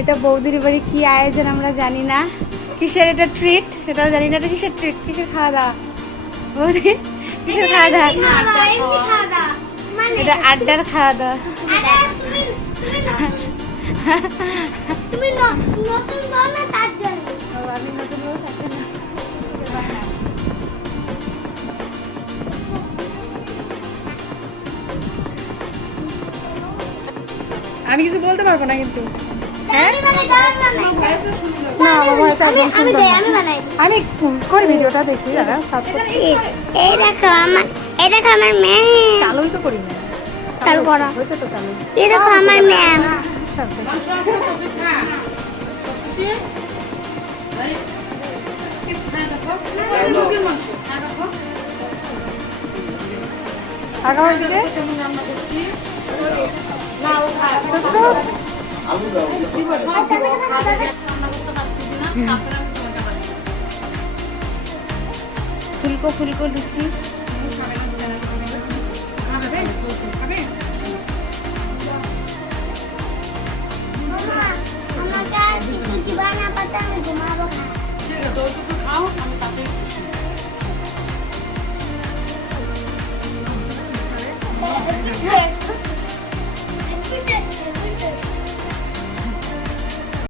এটা বৌদির বাড়ি কি আয়োজন আমরা জানি না, কিসের এটা ট্রিট সেটাও জানি না। এটা কিসের ট্রিট, কিসের খাওয়া দাওয়া বৌদি, কিসের খাওয়া দাওয়া? এটা আড্ডার খাওয়া দাওয়া। আমি নতুন বউ তার জন্য। আমি কিছু বলতে পারবো না কিন্তু। আমি করি ভিডিওটা দেখি। এই দেখো আমার ম্যাম। চালুই তো করি না। চালু করা হয়েছে তো চালু। এই দেখো আমার ম্যাম। আগা ওইদিকে ফুলকো ফুলকো লুচি। ঠিক আছে, ওইটুকু খাও, আমি তাতে খুশি।